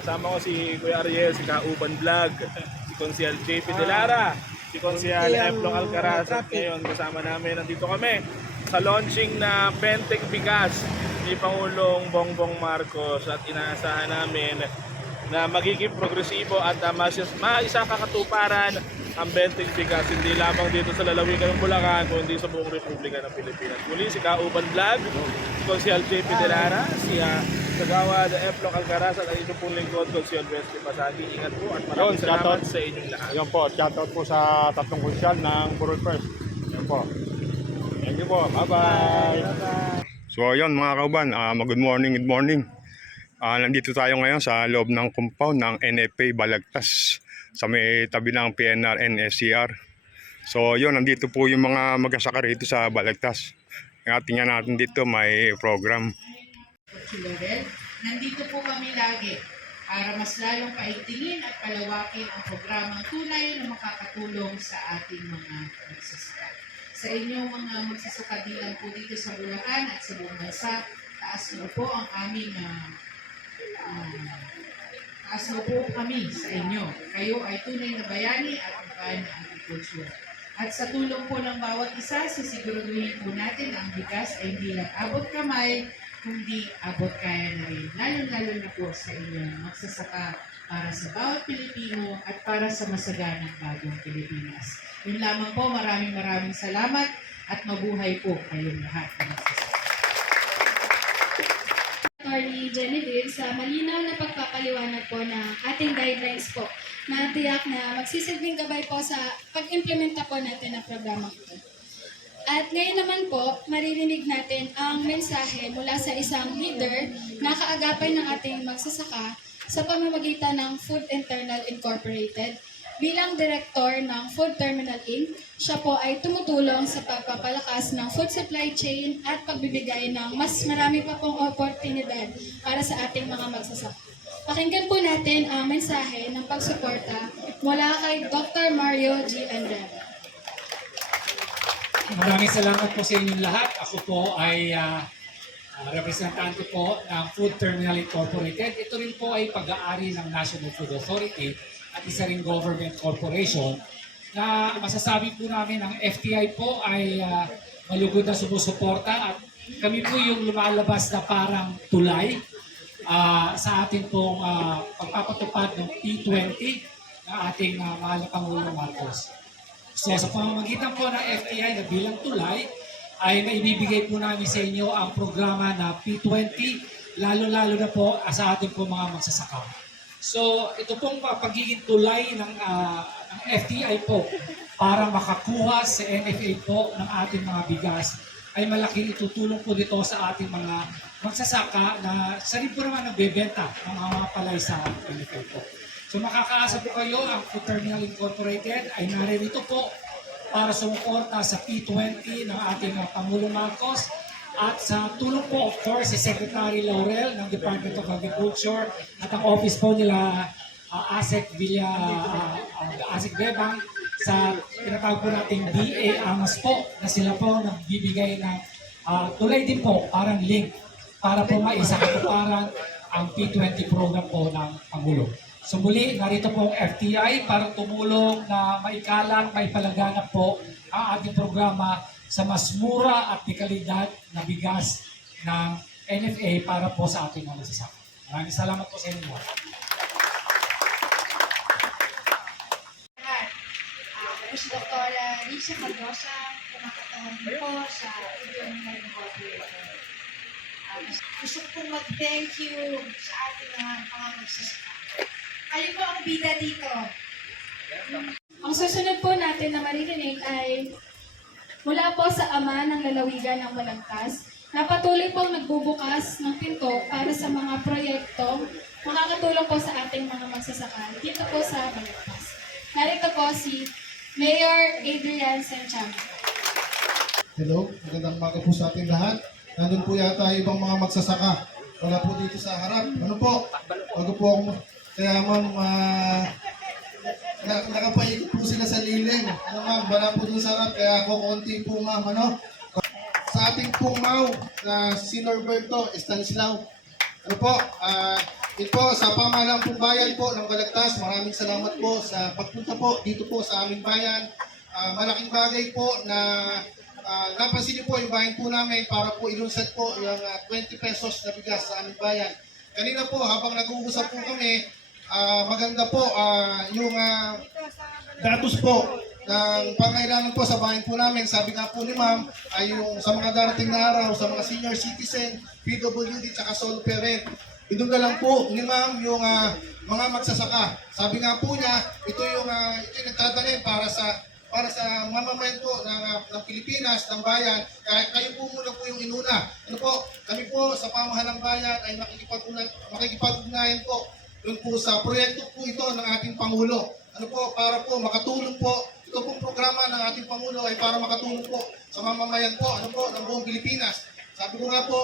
Kasama ko si Kuya Ariel, si Kauban Vlog, si Konsyal JP De Lara, si Konsyal Eflong Alcaraz. At ngayon kasama namin, nandito kami sa launching na Pentec Bigas ni Pangulong Bongbong Marcos at inaasahan namin na magiging progresibo at uh, mas, maisa kakatuparan ang Benteng Bigas hindi lamang dito sa lalawigan ng Bulacan kundi sa buong Republika ng Pilipinas. Muli si Kauban Vlog, si Consial JP De Lara, si uh, Sagawad Eflong Alcaraz at ang inyong pong lingkod, Consial Wesley Pasagi. Ingat po at maraming Yun, salamat shoutout. sa inyong lahat. Ayun po, shoutout po sa tatlong konsyal ng Burol First. Ayun po. Thank you po. Bye-bye. So ayun mga kauban, ah, mag good morning, good morning. Ah, nandito tayo ngayon sa loob ng compound ng NFA Balagtas sa may tabi ng PNR NSCR. So yun, nandito po yung mga mag-asaka rito sa Balagtas. Kaya tingnan natin dito may program. Level, nandito po kami lagi para mas lalong paigtingin at palawakin ang programang tunay na makakatulong sa ating mga magsasaka. Sa inyong mga magsasaka di lang po dito sa Bulacan at sa buong bansa, taas na po ang aming ah, ah, taas na po kami sa inyo. Kayo ay tunay na bayani at ang ng agrikultura. At sa tulong po ng bawat isa, sisiguraduhin po natin ang bigas ay hindi lang abot kamay, kundi abot kaya na rin. Lalo-lalo na po sa inyong magsasaka para sa bawat Pilipino at para sa masaganang bagong Pilipinas. Yun lamang po, maraming maraming salamat at mabuhay po kayong lahat. Attorney Genevieve sa malinaw na pagpapaliwanag po ng ating guidelines po na tiyak na magsisilbing gabay po sa pag-implementa po natin ng programa po. At ngayon naman po, maririnig natin ang mensahe mula sa isang leader na kaagapay ng ating magsasaka sa pamamagitan ng Food Internal Incorporated bilang direktor ng Food Terminal Inc. Siya po ay tumutulong sa pagpapalakas ng food supply chain at pagbibigay ng mas marami pa pong oportunidad para sa ating mga magsasaka. Pakinggan po natin ang mensahe ng pagsuporta mula kay Dr. Mario G. Andrade. Maraming salamat po sa inyong lahat. Ako po ay ah, representante po ng Food Terminal Incorporated. Ito rin po ay pag-aari ng National Food Authority at isa ring government corporation na masasabi po namin ang FTI po ay ah, malugod na sumusuporta at kami po yung lumalabas na parang tulay ah, sa ating pong ah, pagpapatupad ng P20 ng ating uh, mahal na Pangulong Marcos. So sa pamamagitan po ng FTI na bilang tulay, ay maibibigay po namin sa inyo ang programa na P20, lalo-lalo na po sa ating po mga magsasaka. So ito pong uh, pagiging tulay ng, ah, ng FTI po para makakuha sa NFA po ng ating mga bigas ay malaking itutulong po dito sa ating mga magsasaka na sa po naman nagbebenta ng mga palay sa NFA po. So makakaasa po kayo, ang Food Terminal Incorporated ay naririto po para sumuporta sa P20 ng ating uh, Pangulong Marcos. At sa tulong po of course si Secretary Laurel ng Department of Agriculture at ang office po nila uh, ASEC Villa uh, uh, ASEC Bebang. Sa tinatawag po nating DA Amas po na sila po nagbibigay ng uh, tulay din po parang link para po maisakatuparan ang P20 program po ng Pangulo. So muli, narito po ang FTI para tumulong na maikalat, maipalaganap po ang ating programa sa mas mura at dekalidad na bigas ng NFA para po sa ating mga magsasaka. Maraming salamat po sa inyo. Uh, ako si Dr. Lisa Cardosa, kumakatawan po sa International Incorporated. Uh, gusto ko pong mag-thank you sa ating mga mga. Kayo po ang bida dito. Ang susunod po natin na maririnig ay mula po sa ama ng lalawigan ng Balagtas na patuloy pong nagbubukas ng pinto para sa mga proyekto makakatulong po sa ating mga magsasaka dito po sa Balagtas. Narito po si Mayor Adrian Sanchang. Hello, magandang umaga po sa ating lahat. Nandun po yata ibang mga magsasaka. Wala po dito sa harap. Ano po? Bago po ako Kaya ma'am, uh, na, nakapaikot po sila sa liling. Ano ma'am, wala po dun sa harap. Kaya ako konti po ma'am, ano? Sa ating MAU na si Norberto Estanislao. Ano po? Ah, Yun po, sa pamahalang pong bayan po ng Balagtas, maraming salamat po sa pagpunta po dito po sa aming bayan. Ah, malaking bagay po na ah, napansin niyo po yung bayan po namin para po ilunsad po yung ah, 20 pesos na bigas sa aming bayan. Kanina po, habang nag-uusap po kami, ah, maganda po ah, yung ah, datos po ng pangailangan po sa bayan po namin. Sabi nga po ni ma'am, ay yung sa mga darating na araw, sa mga senior citizen, PWD, tsaka sole parent. Ito na lang po ni ma'am yung ah, mga magsasaka. Sabi nga po niya, ito yung, uh, ito yung nagtatanim para sa para sa mamamayan po ng, ng Pilipinas, ng bayan, kaya kayo po muna po yung inuna. Ano po, kami po sa pamahalang bayan ay makikipag-ugnayan po doon po sa proyekto po ito ng ating Pangulo. Ano po, para po makatulong po, ito pong programa ng ating Pangulo ay para makatulong po sa mamamayan po, ano po, ng buong Pilipinas. Sabi ko nga po,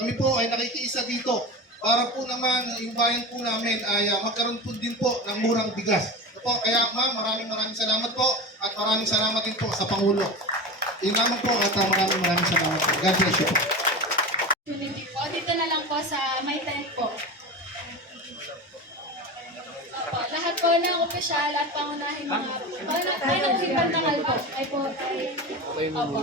kami po ay nakikiisa dito para po naman yung bayan po namin ay ah, magkaroon po din po ng murang bigas. Ano po, kaya ma'am, maraming maraming salamat po at maraming salamat din po sa Pangulo. Yun naman po at ah, maraming maraming salamat po. God bless you po. Ng opisyal at pangunahin mga pangunahin pangunahin pantangal po ay po ay Opo.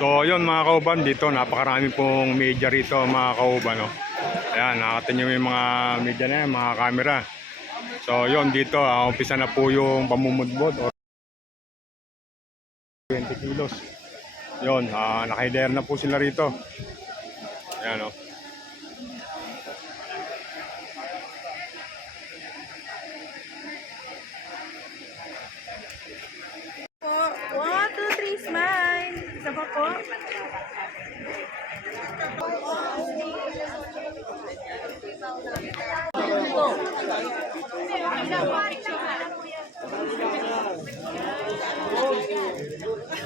So yun mga kauban, dito napakarami pong media rito mga kauban. No? Ayan, nakakita nyo yung mga media na yan, mga camera. So yun dito, ah, umpisa na po yung pamumudbod or 20 kilos. Yun, uh, nakahider na po sila rito. Ayan o. po. One, two, three, smile. Po.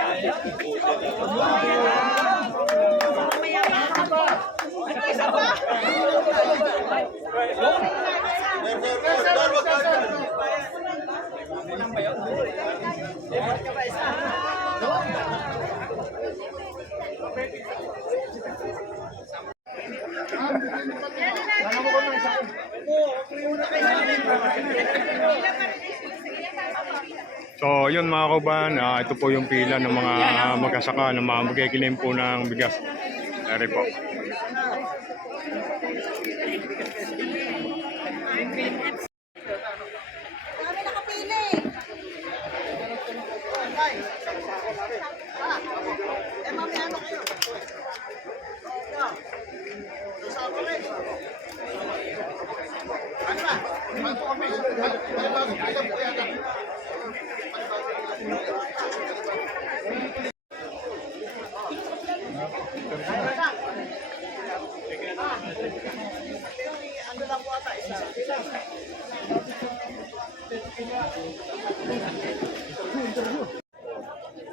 ah. So yun mga kauban, ah, ito po yung pila ng mga magkasaka ng mga magkikilim po ng bigas. Dari po. Kami nakapili. Eh, mamaya ano kayo?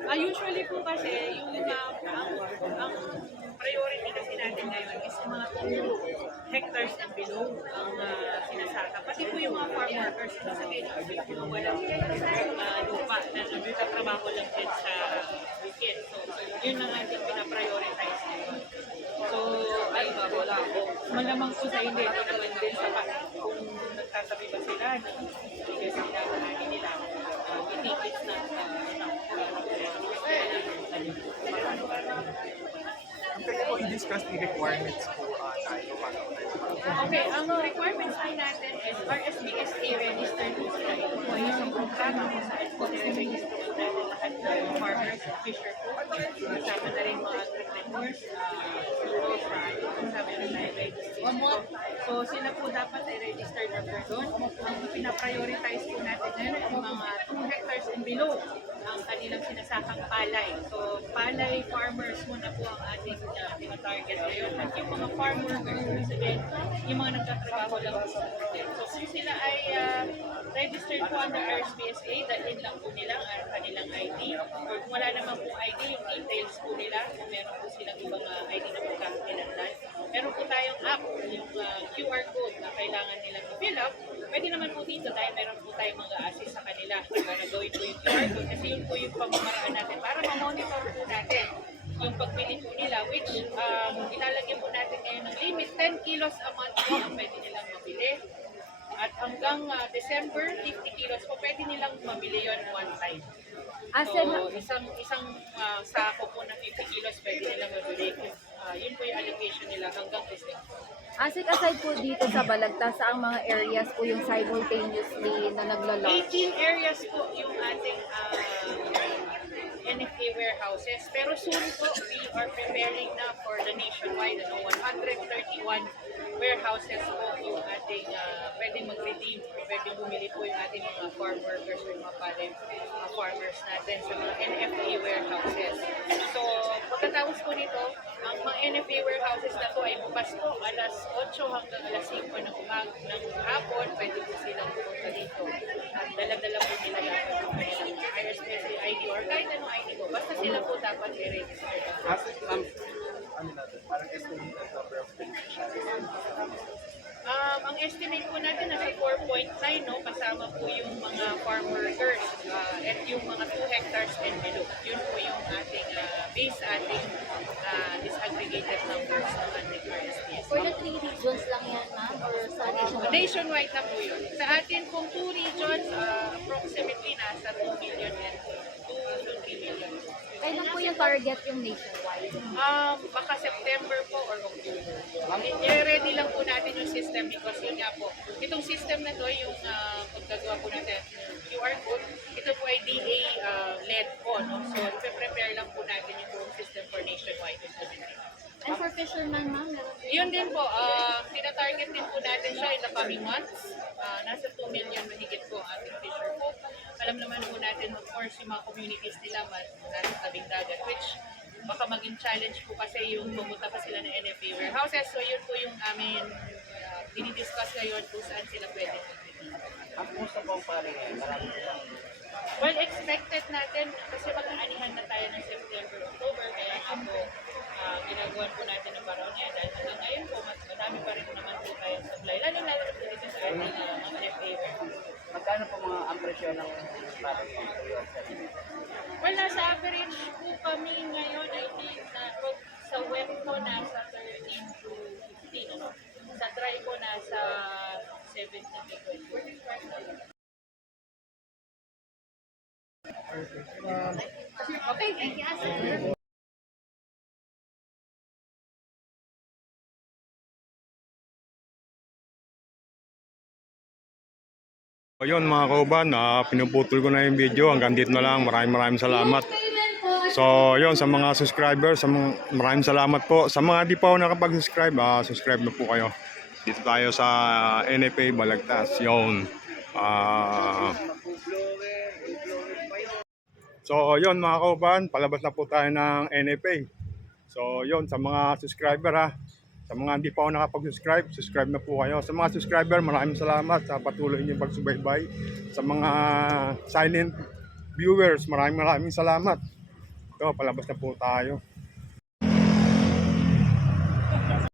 Ah, usually po kasi yung uh, ang, ang priority kasi natin ngayon is yung mga 2 hectares and below ang uh, sinasaka. Pati po yung mga farm workers na sabihin mga walang uh, lupa na nagtatrabaho lang din sa weekend. So, yun ang ating pinaprioritize ngayon. So, ay wala po. Malamang po sa hindi, ito naman din sa. Kung nagtatabi ba sila bigas nila, ano nila, uh, itikits na uh, ng Pwede po i-discuss the requirements po uh, tayo para Okay, ang requirements line natin is RSBSA registered po. Ito po programa kung saan po nire-register natin lahat ng farmers at fisher po. Kasama na rin mga entrepreneurs, uh, sa ating kasama rin tayo registration. So sila po dapat ay register na po doon. Ang pinaprioritize po natin ngayon ay mga 2 hectares and below ang kanilang sinasakang palay. So palay farmers muna po ang ating uh, tinatarget ngayon. At yung mga farm workers, ibig yung mga nagtatrabaho lang po. So kung sila ay uh, registered po under RSPSA, dalhin lang po nila ang kanilang ID. Or kung wala naman po ID, yung details po nila, kung meron po silang ibang uh, ID na pagkakakilanlan. Meron po tayong app, yung uh, QR code na kailangan nilang i-fill up. Pwede naman po dito dahil meron po tayong mga assist sa kanila para gawin po yung QR code kasi yun po yung pamamaraan natin para ma-monitor po natin yung pagpili po nila which um, ilalagyan po natin ngayon ng limit. 10 kilos a month po ang pwede nilang mabili. At hanggang uh, December 50 kilos po pwede nilang mabili yon one time. So isang isang uh, sako po ng 50 kilos pwede nilang mabili. Uh, yun po yung allocation nila hanggang December Asik aside po dito sa Balagtas, sa ang mga areas po yung simultaneously na naglo-launch? 18 areas po yung ating uh, NFA warehouses. Pero soon po, we are preparing na for the nationwide. Ano, 131 warehouses po yung ating uh, pwedeng mag-redeem or pwedeng bumili po yung ating mga farm workers or mga palem mga farmers natin sa mga NFA warehouses. So, pagkatapos po nito, ang mga NFA warehouses na po ay bukas po alas 8 hanggang alas 5 ng umag ng hapon. Pwede po silang pumunta dito. At dala-dala po nila lahat ng kanilang IRSPSA ID or kahit anong ID po. Basta sila po dapat i-register. Ano natin, parang estimated number of beneficiaries. Um, ang estimate po natin nasa 4.9 no kasama po yung mga farm workers uh, at yung mga 2 hectares and below. Yun po yung ating uh, base ating uh, disaggregated numbers ng ating RSPS. For the three regions lang yan, ma'am? Or sa nationwide? Nationwide na po yun. Sa atin pong two regions, uh, approximately nasa 2 million and 2 to 3 million. Kailan po yung target yung nationwide? Um, baka September po or October. I-ready lang po natin yung system because yun nga po, itong system na to, yung uh, paggagawa po natin, QR code, ito po ay DA uh, led po, no? So, ipe-prepare lang po natin yung buong system for nationwide implementation. And for fishermen, ma'am, Yun din po, uh, tinatarget din po natin siya in the coming months. Uh, nasa 2 million mahigit po ang ating fisher po. Alam naman po natin, of course, yung mga communities nila mas nasa tabing dagat, which baka maging challenge po kasi yung pumunta pa sila ng NFA warehouses. So yun po yung amin uh, dinidiscuss ngayon kung saan sila pwede Ang gusto pong pare, marami po bang Well, expected natin kasi mag-aanihan na tayo ng September, October, kaya nga po uh, ginagawan po natin ng parang yan. Dahil hanggang ngayon po, mas madami pa rin naman po tayong supply. Lalo lalo po dito sa ating uh, mga FA Magkano po mga ang presyo ng pare po sa average po kami ngayon, I think, na sa wet po nasa 13 to 15, ano? Sa dry po nasa 17 to 20. Okay, thank you. So yun mga kauban, ah, pinuputol ko na yung video. Hanggang dito na lang. Maraming maraming salamat. So yun, sa mga subscribers, sa mga, maraming salamat po. Sa mga di pa nakapag-subscribe, ah, subscribe na po kayo. Dito tayo sa NFA Balagtas. Yun. Ah... So yun mga kauban, palabas na po tayo ng NFA. So yun, sa mga subscriber ha, sa mga hindi pa ako nakapag-subscribe, subscribe na po kayo. Sa mga subscriber, maraming salamat sa patuloy niyong pagsubaybay. Sa mga silent viewers, maraming maraming salamat. Ito, palabas na po tayo.